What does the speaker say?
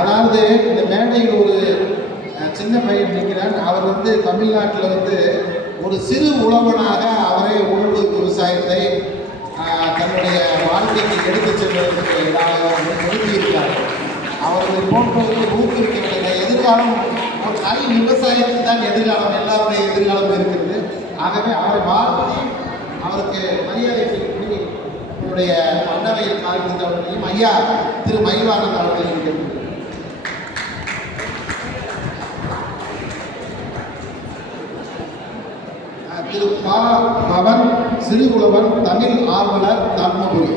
அதாவது இந்த மேடையில் ஒரு சின்ன பையன் நிற்கிறான். அவர் வந்து தமிழ்நாட்டில் வந்து ஒரு சிறு உழவனாக அவரே உணவு விவசாயத்தை தன்னுடைய வாழ்க்கைக்கு எடுத்து செல்வதற்கு எழுதியிருக்கிறார். அவர்களை போன்றவர்களை ஊக்குவிக்க வேண்டிய எதிர்காலம் ஒரு நல்ல விவசாயத்தில் தான் எதிர்காலம், எல்லாருடைய எதிர்காலம் இருக்கிறது. ஆகவே அவரை வாழ்த்தி அவருக்கு மரியாதை செய்யப்படி என்னுடைய அன்னவையில் காண்கின்றவர்களையும் ஐயா திரு மயில்வாணன் அவர்களையும் கேட்கிறேன். திரு பா பவன் சிறுகுலவன் தமிழ் ஆர்வலர் தர்மபுரி